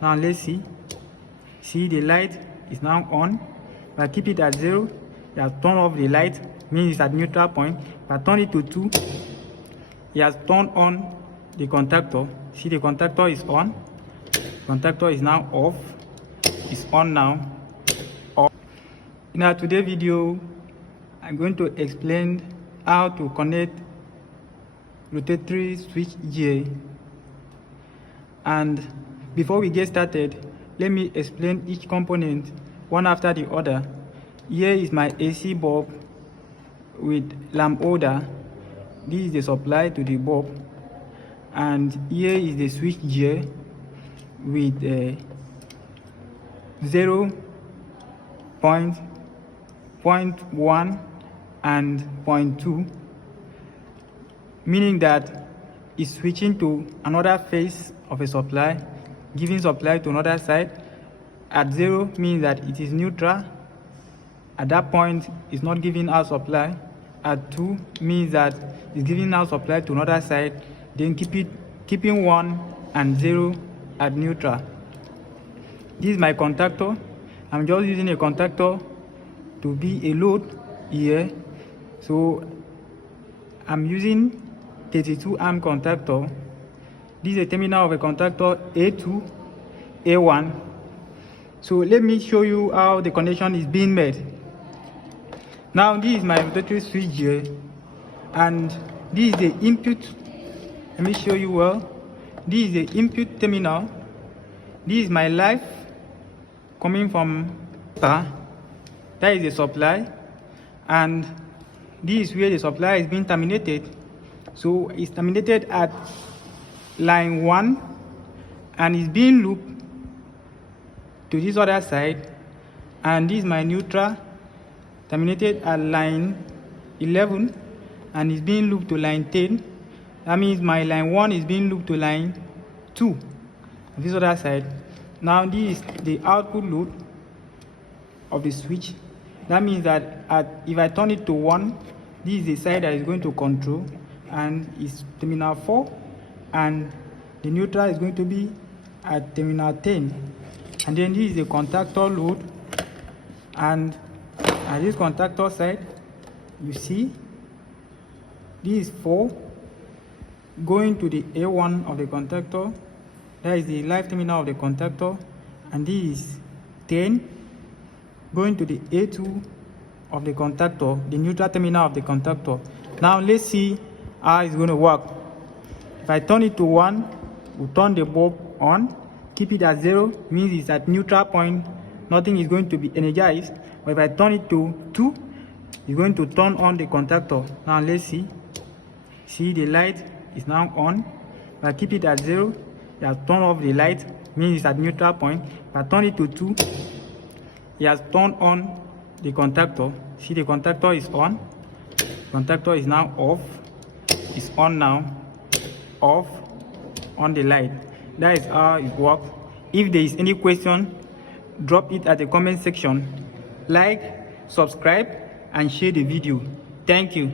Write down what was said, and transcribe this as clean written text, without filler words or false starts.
Now let's see. See, the light is now on. If I keep it at 0, it has turned off the light, means it's at neutral point. If I turn it to 2, it has turned on the contactor. See, the contactor is on. Contactor is now off. It's on now. Off. In our today's video, I'm going to explain how to connect rotatory switch gear. And before we get started, let me explain each component one after the other. Here is my AC bulb with lamp holder. This is the supply to the bulb. And here is the switch gear with 0.1 and 0.2, meaning that it's switching to another phase of a supply, giving supply to another side. At 0 means that it is neutral. At that point, it's not giving out supply. At 2 means that it's giving out supply to another side, then keeping 1 and 0 at neutral. This is my contactor. I'm just using a contactor to be a load here. So I'm using 32 amp contactor. This is a terminal of a contactor A2, A1. So let me show you how the connection is being made. Now this is my rotatory switch here, and this is the input. Let me show you well. This is the input terminal. This is my live coming from that is the supply, and this is where the supply is being terminated. So it's terminated at line 1 and is being looped to this other side, and this is my neutral terminated at line 11 and is being looped to line 10. That means my line 1 is being looped to line 2 on this other side. Now this is the output load of the switch. That means that if I turn it to 1, this is the side that is going to control, and it's terminal 4, and the neutral is going to be at terminal 10. And then this is the contactor load, and at this contactor side, you see this is 4 going to the A1 of the contactor. That is the live terminal of the contactor, and this is 10 going to the A2 of the contactor, the neutral terminal of the contactor. Now let's see how it's going to work. If I turn it to 1, we'll turn the bulb on. Keep it at 0 means it's at neutral point, nothing is going to be energized. But if I turn it to 2, it's going to turn on the contactor. Now let's see. See, the light is now on. If I keep it at 0, it has turned off the light, means it's at neutral point. If I turn it to 2, it has turned on the contactor. See, the contactor is on. Contactor is now off. It's on now. Off. On the light. That is how it works. If there is any question, drop it at the comment section. Like, subscribe, and share the video. Thank you.